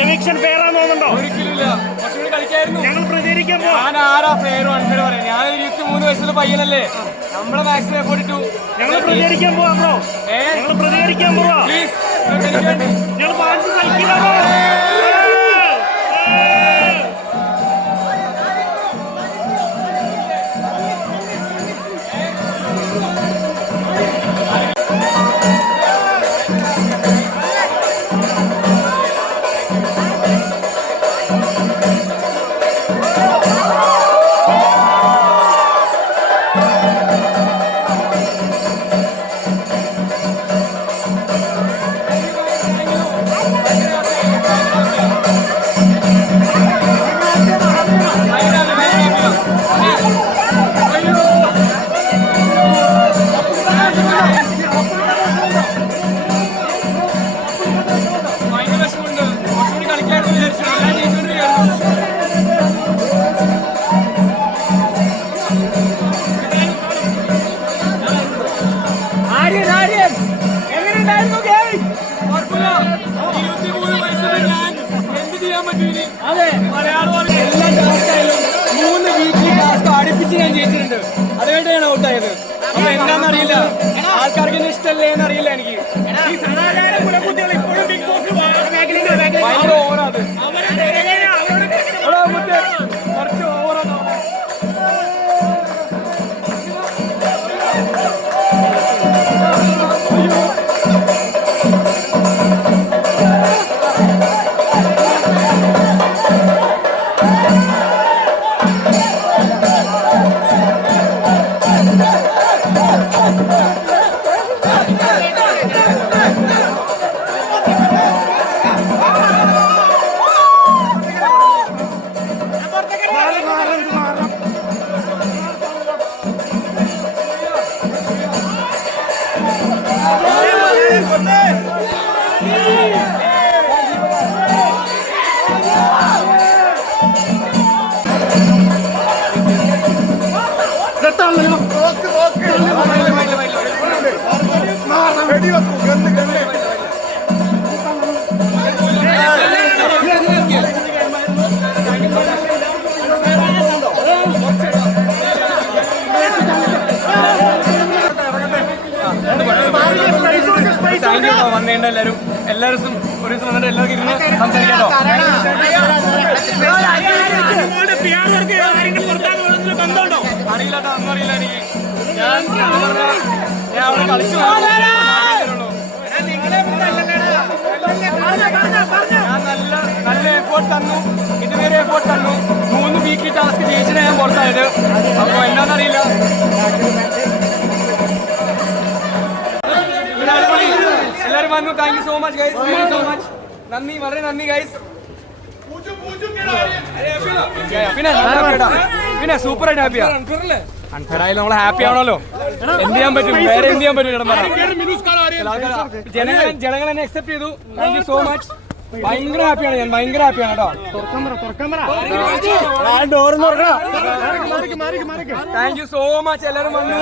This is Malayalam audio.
Eviction fair ആണെന്നുണ്ടോ? ഒരിക്കലുമില്ല. കുറച്ചുകൂടി കളിക്കായിരുന്നു. ഞങ്ങൾ പ്രതികരിക്കാൻ ഞാൻ ആരാ ഫെയർ അൺഫെയർ പറയാം. ഞാൻ 23 വയസ്സുള്ള പയ്യനല്ലേ. നമ്മളെ മാക്സിമം എഫോർട്ട് ഇട്ടു. ഞങ്ങൾ പ്രതികരിക്കാൻ പോവാ ബ്രോ. ഞങ്ങൾ പ്രതികരിക്കാൻ പോവാ. പ്ലീസ് ഞങ്ങൾ പാഞ്ച് കളിക്കില്ലാമോ? ഞാൻ ജയിച്ചിട്ടുണ്ട്. അതുകൊണ്ടാണ് ഔട്ടായത്. അപ്പൊ എന്താണെന്നറിയില്ല, ആൾക്കാർക്ക് ഇഷ്ടമല്ലേ എന്നറിയില്ല. എനിക്ക് ഭയങ്കര ഓവറാത്. കുറച്ച് ഓവറാണ്. വന്നേണ്ട എല്ലാവരും ഒരു ദിവസം വന്നിട്ട് എല്ലാവർക്കും ഇരുന്ന് സംസാരിക്കാട്ടോ. അറിയില്ലാത്ത ഒന്നും അറിയില്ല എനിക്ക്. ഞാൻ അവിടെ കളിച്ചു. ഞാൻ നല്ല എഫോർട്ട് തന്നു. ഇതുവരെ എഫോർട്ട് തന്നു. 3 വീക്കിലി ടാസ്ക് ജയിച്ചിട്ട് ഞാൻ പുറത്തായത്. അപ്പൊ എന്താണെന്നറിയില്ല. എല്ലാവരും വന്നു. Thank you so much guys. Thank you so much. നന്ദി, വളരെ നന്ദി ഗൈസ്. പിന്നെ സൂപ്പർ ആയിട്ട് ഹാപ്പിയാ. അൺഫെയർ ആയാലും നമ്മൾ ഹാപ്പി ആണല്ലോ. എന്ത് ചെയ്യാൻ പറ്റും? വേറെ എന്ത് ചെയ്യാൻ പറ്റും? ജനങ്ങൾ എന്നെ അക്സെപ്റ്റ് ചെയ്തു. Thank you so much. ഭയങ്കര ഹാപ്പിയാണ് ഞാൻ. ഭയങ്കര ഹാപ്പിയാണ് കേട്ടോ. Thank you so much. എല്ലാവരും വന്നു.